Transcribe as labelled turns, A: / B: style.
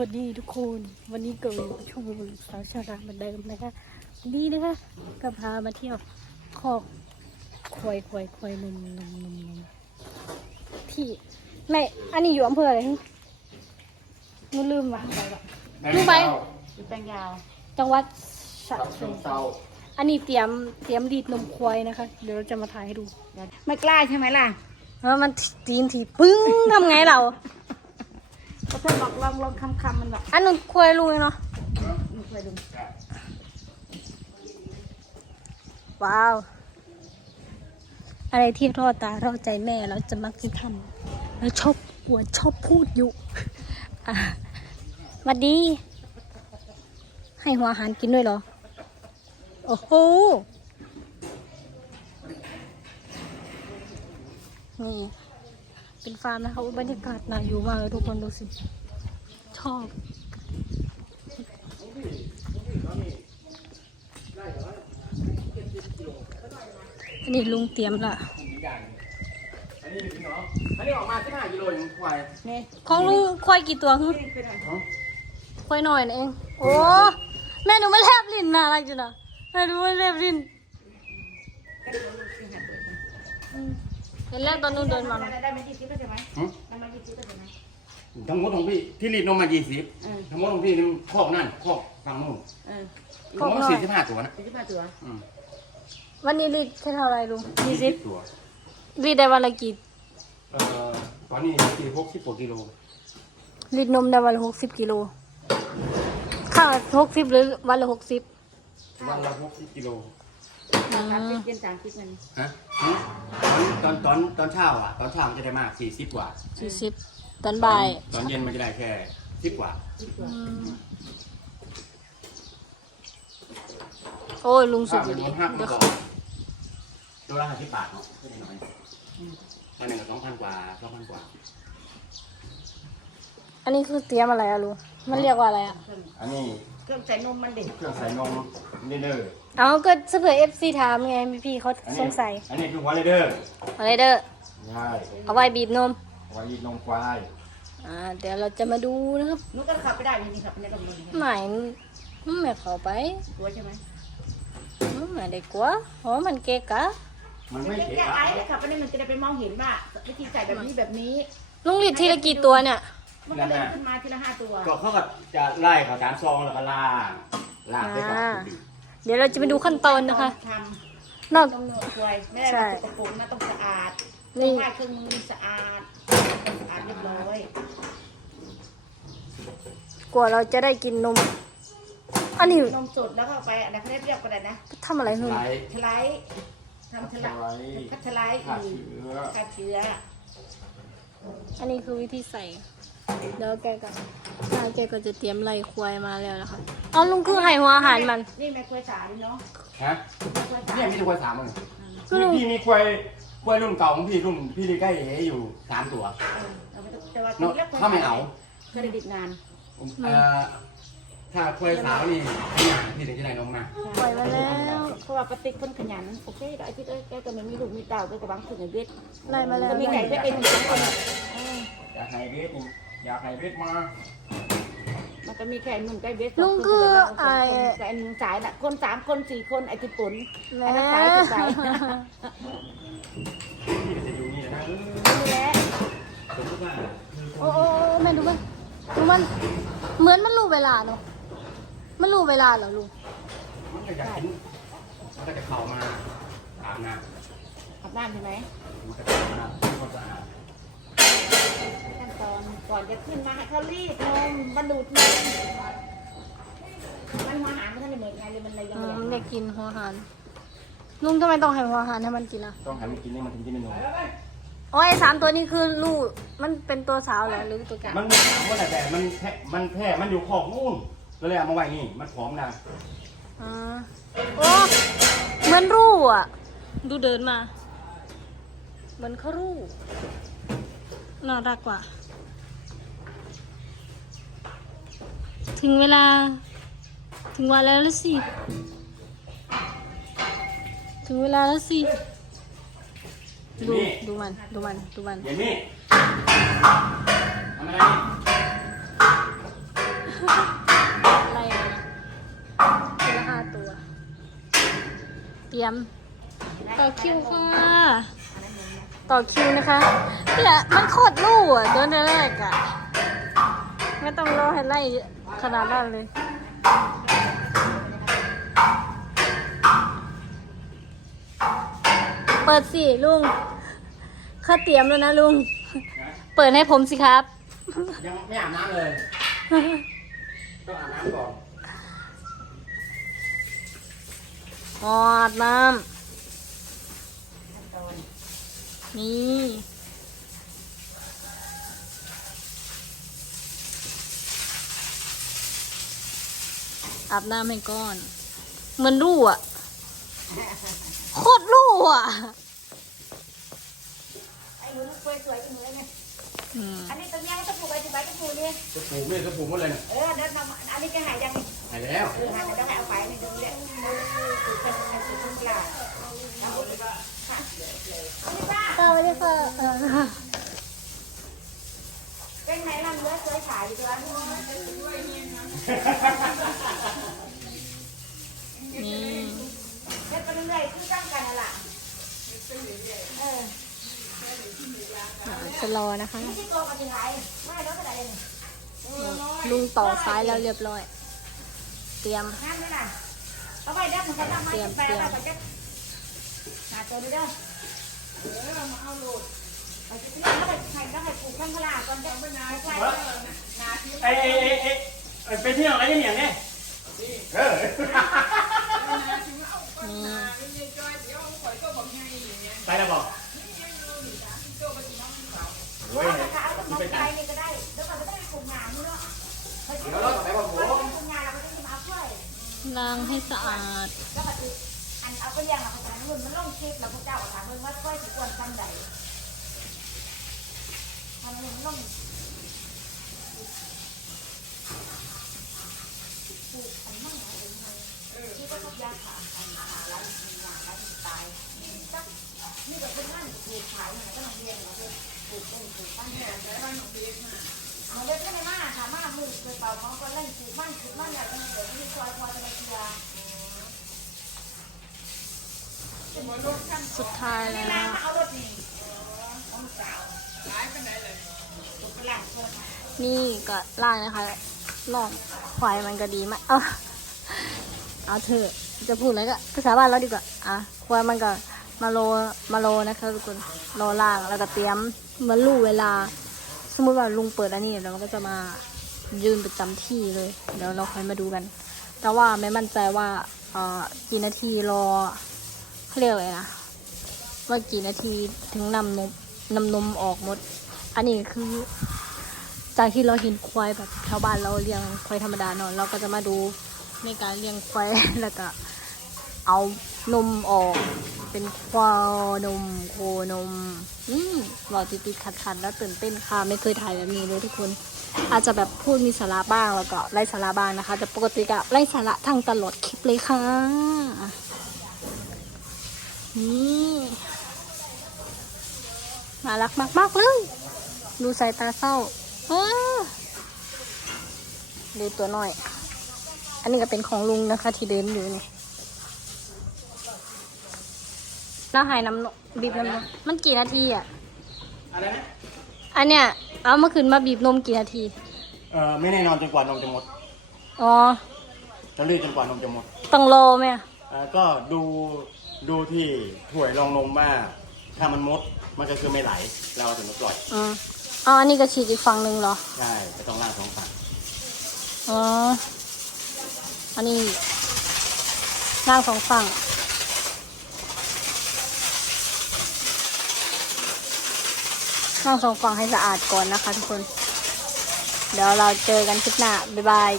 A: วัสดีทุกคน วันนี้ก็อยู่ช่วงสาวชาราเหมือนเดิมนะคะวันนี้นะคะก็พามาเที่ยวคอกควายควายควายนมนมนมนมที่ไม่อันนี้อยู่อำเภออะไรหึนูลืมว่ะรู้ไหม
B: อยู่แปลงยาว
A: จังหวัดฉะ
C: ครับ
A: เชิง
C: เศร้า
A: อันนี้เตรียมเตรียมรีดนมควายนะคะ เดี๋ยวเราจะมาถ่ายให้ดู
B: ไม่กล้าใช่ไหมล่ะ
A: แล้วมันตีนถีบปึ้งทำไงเรา
B: ก็ เพื่อนบอกลองลองคำคำๆมันบอก
A: อันนู้นควายลุงเนาะ
B: มึงเคยดู
A: ว้าว อะไรที่รอดตารอดใจแม่เราจะมักจะทำแล้วชอบปวดชอบพูดอยู่อะหวัดดี ให้หัวอาหารกินด้วยเหรอ โอ้โห นี่ เป็นฟาร์มนะคะอุ๊ยบรรยากาศน่าอยู่มากเลยทุกคนดูสิ ชอบอันนี้ลุงเตรียมละ
C: อันนี้ถึงเหรออันนี้ออกมาที่ห้ากิโลเองควาย
B: นี่
A: ของลุงควายกี่ตัวฮึ
B: นี่คืออะไร
A: ควายหน่อยนะเอง โอ้ แม่หนูไม่แลบลิ้นนะอะไรจุนะแม่หนูไม่แลบลิ้นอืม เห็นแรกตอนนู้นเดินมา
B: ได้ได้ไหมยี่สิบก็ใช่ไหม
C: หึ
B: ได้ไหมยี่สิบก็ใช่ไหม
C: ทั้งหมดของพี่ที่รีดนมมายี่สิบ
B: เออ
C: ทั้งหมดของพี่นี่คอกนั่นคอกฝั่งนู้น
B: เออ
C: ผมว่าสี่สิบห้าตัวนะ
B: ยี่สิบห้าตัว
C: อืม
A: วันนี้รีดแค่เท่าไรลุงยี่สิบ
C: ตัว
A: รีดได้วันละกี่
C: เอ่อตอนนี้สี่หกสิบกว่ากิโล
A: รีดนมได้วันละหกสิบกิโลข้างละหกสิบหรือวันละหกสิบ
C: วันละหกสิบกิโล
B: สามสิบเย็นสามสิบเงิน
C: ฮะหึตอนตอนตอนเช้าอะ ตอนเช้ามันจะได้มากสี่สิบกว่า
A: สี่สิบตอนบ่าย
C: ตอนเย็นมันจะได้แค่สิบกว่า
A: อืมโอ้ยลุงสุ
C: ถ้า
A: ด
C: เป็น
A: ดี
C: คนห้า
A: เดี๋ยว
C: ก็โลละห้าสิบบาทเนาะไม่ได้น้อยอันหนึ่งก็สองพันกว่าสองพันกว่า
A: อันนี้คือเตรียมอะไรอะลุงมันเรียกว่าอะไรอะ
C: อันนี้
B: เครื่องใส่นมมันเด็ก
C: เครื่องใส่นมเรเดอร์
A: เอาก็เผื่อเอฟซีถามไงพี่ๆเขา
C: อัน
A: ส
C: นี้
A: งสัย
C: อันนี้คือหัวเรเดอร์
A: อะไรเด้อ
C: ใช่
A: เอาไว้บีบนม
C: ไว้ยีดนมควาย
A: อ่าเดี๋ยวเราจะมาดูนะครับ
B: นุ๊กก็ขับไปได้จริงๆขับไปในตำรวจ
A: ไหนอืมแม่เข้าไป
B: ตัวใช่ไหม
A: อืมแม่ได้กลัวอ๋อมันเกะกะ
C: มันไม่
B: เด็ก
C: เก๋
B: แก่
C: อะ
B: ไอ้ขับไปนี่มันจะได้ไปมองเห็นว่าวิธีใส่แบบนี้แบบนี้
A: ลุงหลิดทีละกี่ตัวเนี่ย
B: มันก็เดินขึ้นมาทีละห้าตัว
C: ก็เขาก็จะไล่เขาสามซองแล้วก็ล่างล่างไปก่อน
A: อ่า เดี๋ยวเราจะไปดูขั้นตอนนะคะ
B: ท
A: นอกำ
B: ต้องเหนือควยไม่ได้
A: ใช่
B: มาสกปรกนะต้องสะอาด
A: นี่
B: ต้องว่าเครื่องมือสะอาดสะอาดเรียบร้อย
A: กว่าเราจะได้กินนม อันนี้
B: นมสดแล้วก็ไปอะไรเขาเรียกเรียกอะไรนะ
A: ทำอะไรหึ
C: ไล่
B: ทลายทำทลายคัดทลาย
C: ฆ่า
B: อื่น
C: เชื้อ
B: ฆ่าเชื้อ
A: อันนี้คือวิธีใส่ เดี๋ยวแกก็อ่าแกก็จะเตรียมไล่ควายมาแล้วนะคะอ๋อลุงคือให้หัวอาหารมัน
B: นี่แม่ควยสาดิเนาะ
C: ฮะ
B: แม่ควยสา
C: เนี่ยมีแต่ควายสามมึง
A: คือลุง
C: พี่มีควายควายรุ่นเก่าของพี่รุ่นพี่ลีใกล้เออยู่สามตัว
B: เออเราไม่ต้องแต่ว่า
C: เนอะ
B: รียกคว
C: เขาไม่เอา
B: เคยได้ดิบงาน
C: เอ่อถ้าควายสาวนี่ขยันพี่ถึงจะได้นมมา
A: ปล่อยมาแล้ว
B: เพราะว่าปฏิกคนขยันโอเคแต่อาทิตย์เอ้ยแกก็ไม่มีลูกมีเต่าแกก็บางคนอย่างเด็ด
A: ไล่มาแล้ว
B: ก็มีไก่ได้เป็นหนึ่งสองคนเออ
C: อยากให้เวท อยากให้เวทมา
B: มันก็มีแค่หนึ่งไก่เวท
A: ลุงคือไอ้
B: ไก่หนึ่งสายน่ะคนสามคนสี่คนไอ้ที่ปุ่น
A: แม่
B: ไอ้นักสายที่สาย
C: พี่จะอยู่นี่นะ
B: นี่แหละ
C: สมมติว่าคือ
A: โอ้โอ้โอ้แม่ดูมันดูมัน เหมือนมันรู้เวลาเนาะมันรู้เวลาเหรอลุง
C: มันก็อยากกินมันก็จะเข้ามาอาบน้ำ
B: อาบน้ำใช่ไหม
C: มันก็จะเข้ามาทำความสะอาด
B: ขั้นตอนก่อน จะขึ้นมาให้เขารีดนมบรรลุนมมันหัวหางมันท่านได้เหมือนไงเลยมันเลยยัง
A: อื
B: ไง
A: มได้กินหัวอาหารลุงทำไมต้องให้หัวอาหารให้มันกินล่ะ
C: ต้องให้มันกินนี่มันถึงจะไม่นอน
A: อ๋อไอ้สามตัวนี้คือลูกมันเป็นตัวสาวเหรอหรือตัวแก่
C: มันไม่ถามว่าแต่มันแพ้มันแพ้มันอยู่ขอบนู่นก็เลยเอามาไว้นี่มันผอมนะ
A: อ่าโอ้เหมือนรู้อะ ดูเดินมา เหมือนเขารู้น่ารักกว่า ถึงเวลา ถึงวันแล้วละสิ ถึงเวลาแล้วสิ
C: ดู
A: ดูมัน ดูมัน ดูมัน
C: เย็นนี่ทำอะไรอะไร
A: อะทีละห้าตัว เตรียม ต่อคิวค่ะ ต่อคิวนะคะเนี่ยมันโคตรลูกอะตันแรกอะ ไม่ต้องรอให้ไล่ ขนาดนั้นเลย เปิดสิลุงข้าเตรียมแล้วนะลุง เปิดให้ผมสิครับ
C: ยังไม่อาบน้ำเลย ต้องอาบน้ำก่อน
A: หอดน้
B: ขั้นตอนำ
A: นี่ อาบน้ำให้ก่อนมันรู้อะ โคตรรู้อะ
B: ไอ้หนูลูกสวยสวยจังเลยเนี่ย
A: อืม
B: อันนี้ตรงนี้ต้องปลูกไอ้ที่ใบต้องปลูกเนี่ย
C: จะปลูกเนี่ยจะปลูกหมดเลยเนี่ย
B: เออเดี๋ยวนำอันนี้จะหายยังไง
C: หายแล้ว
B: เออหายแล้วให้เอาไปในตรงนี้ปลูกเป็นเป็นสีทุ่งกลาแล้วค่ะนี่ป้า
A: สวัสดีค่ะเออ
B: เป็นไหนลำเลือสวยฉายอยู่ตัวนี้
A: นี่
B: เล่นไปเรื่อยๆคือตั้งกันนั่นแหละเออ
A: จะรอนะคะ
B: ลุ
A: งต่อซ้ายแล้วเรียบร้อย เตรียม
B: แล้วยนะเอาไปเด้อมันก็ต้องมาไปแล้วไปจะหาตัวดูเด้อเออมาเอาโหลดไปจะเล่แล้วไปใครก็ไปปลูกข้างพลาก่อนจะไปนาไปนาที่
C: ไอ้ไอ้ไอ้ไอ้ไอ้ไปเที่ยวอะไรกันอย่างเนี้ยเออ
A: นี่
C: ไปแล้วบอก โอ้ย
B: ราคาเอาต้องไปนี่ก็ได้แล้วมันก็ได้ปลูกงานนี่เนาะเฮ้ย
C: เดี๋ยวเราต่อไปบอกผม
B: เราปลูกงานเราก็จะมาช่วย
A: ล้างให้สะอาด
B: แล้วก็คืออันเอาไปเลี้ยงเราไปทำเงินมันลงคลิปแล้วพระเจ้าก็ถามเงินว่าช่วยสิควรทำใดทำเงินลงปลูกอันมั่งอะไรไงที่ก็ทุกยาขาอันหาร้านมีงานร้านตายจักนี่ก็เป็นงานปลูกขายเนี่ยก็ต้องเรียนเราเลยปลูกต้นปลูกบ้านเนี่ยแต่บ้านของพี่เล็กมากเอาเล็กไม่ได้มากค่ะมากมือเคยเป่า ของคนเล่นปลูกบ้านปลูกบ้านเนี่ยเดี๋ยวนี้ซอยพอจะไปเชื่อ
A: สุดท้ายแล้ว
B: ร้านเอารถนี่ของสาวร้ายเป็นไรเลยตุกกระหล่ำตัวค่ะ
A: นี่ก็ล่างนะคะลองควายมันก็ดีมากเอาเอาเถอะจะพูดอะไรก็ภาษาบ้านเราดีกว่าอะควายมันก็มาโลมาโลนะคะทุกคนโลล่างแล้วก็เตรียมเหมือนลู่เวลา สมมติว่าลุงเปิดอันนี้เราก็จะมา ยืนประจำที่เลย เดี๋ยวเราค่อยมาดูกัน แต่ว่าไม่มั่นใจว่าเออกี่นาทีรอเขาเรียกอะไรนะว่ากี่นาทีถึงนำนมนำนมออกหมด อันนี้คือ จากที่เราเห็นควายแบบชาวบ้านเราเลี้ยงควายธรรมดาเนาะเราก็จะมาดูในการเลี้ยงควายแล้วก็ เอานมออก เป็นควานมโคนมอืมบอกติดติดขัดขัดๆแล้วตื่นเต้นค่ะ ไม่เคยถ่ายแบบนี้เลยทุกคน อาจจะแบบพูดมีสาระบ้างแล้วก็ไร้สาระบ้างนะคะ แต่ปกติก็ไร้สาระทั้งตลอดคลิปเลยค่ะ นี่น่ารักมากๆเลย ดูสายตาเศร้าดูตัวหน่อย อันนี้ก็เป็นของลุงนะคะที่เดินอยู่นี่ แล้วหายน้ำนมบีบน้ำนมมันกี่นาทีอะ
C: อะไรนะ
A: อันเนี้ยเอาเมื่อคืนมาบีบนมกี่นาที
C: เออไม่แน่นอนจนกว่านมจะหมด
A: อ๋อ
C: จะรีดจนกว่านมจะหมด
A: ต้องรอไหมอะ
C: เอ่อก็ดูดูที่ถ้วยรองนมว่าถ้ามันมดมันก็คือไม่ไหล เราถึงจะปล่อย
A: อืมอ๋ออันนี้ก็ฉีดอีกฝั่งหนึ่งเหรอ
C: ใช่จะต้องล่างสองฝั่ง
A: อ๋อ อันนี้ล่างสองฝั่ง ล่งสองฝั่งให้สะอาดก่อนนะคะทุกคน เดี๋ยวเราเจอกันคลิปหน้า บ๊ายบาย